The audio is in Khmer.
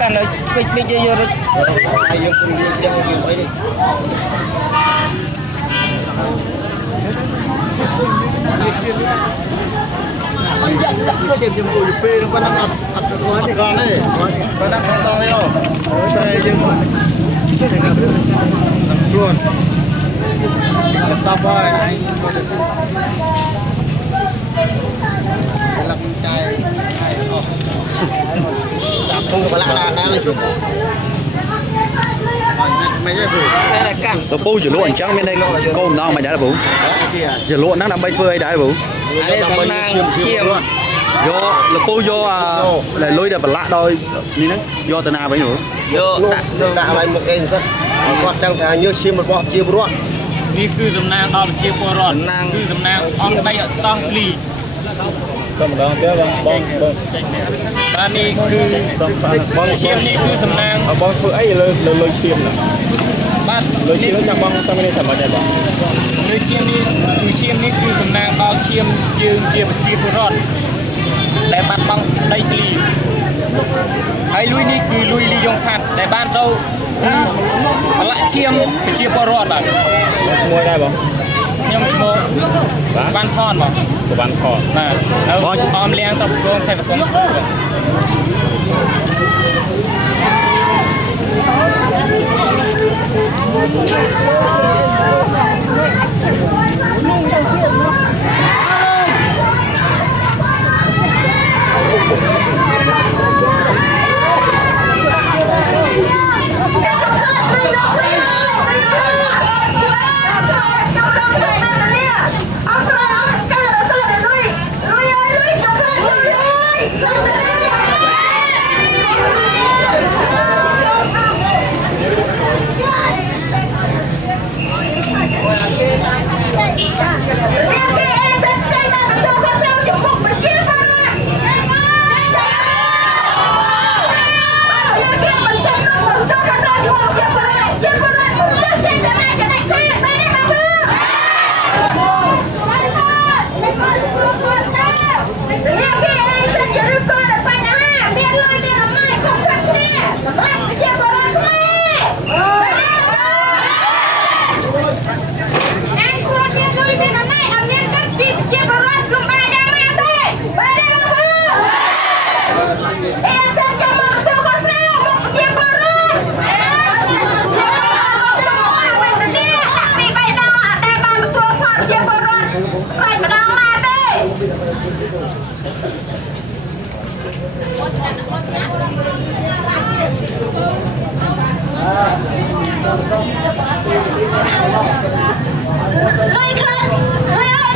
កាន់ឲ្យស្ពេចពេចយករត់ហើយយើងគុំយើងអីនេះអញ្ចឹងដាក់ទៅជាមួយពេលប៉ុណ្ណឹងអត់គាត់ទេគាត់ទេប៉ុណ្ណឹងkhông toទេអូតែយើងខ្លួនស្តាប់ហើយឯងលឹកចាយហើយអស់ដាក់ពុំក៏ឡាក់ដែរជួយមិនទេពូទៅពូចលក់អញ្ចឹងមានតែកូនម្ដងមិនដែរពូចលក់ហ្នឹងដើម្បីធ្វើអីដែរពូដើម្បីឈាមយកលពូយកលុយដែលប្រឡាក់ដោយនេះហ្នឹងយកទៅណាវិញពូយកដាក់ឲ្យមុខអីសិនគាត់ដឹងថាញើសឈាមរបស់ជាពលរដ្ឋនេះគឺតំណាងដល់ប្រជាពលរដ្ឋគឺតំណាងអង្គដីអត់តង់ឃ្លីតែម្ដងទៀតបងបាទនេះគឺបងឈាមនេះគឺសំណាងបងធ្វើអីលើលុយឈាមណាបាទលុយឈាមចាំបងតាមនេះតែមកដែរបងលុយឈាមនេះគឺឈាមនេះគឺសំណាងដល់ឈាមយើងជាប្រជាពលរដ្ឋដែលបាត់បង់ដីធ្លីហើយលុយនេះគឺលុយលីយ៉ុងផាត់ដែលបានទៅប្រឡាក់ឈាមប្រជាពលរដ្ឋបាទឈ្មោះដែរបងខ្ញុំឈ្មោះបានថនបងបានថនបាទហើយអមលៀងទៅប្រងថៃកំពុងLôi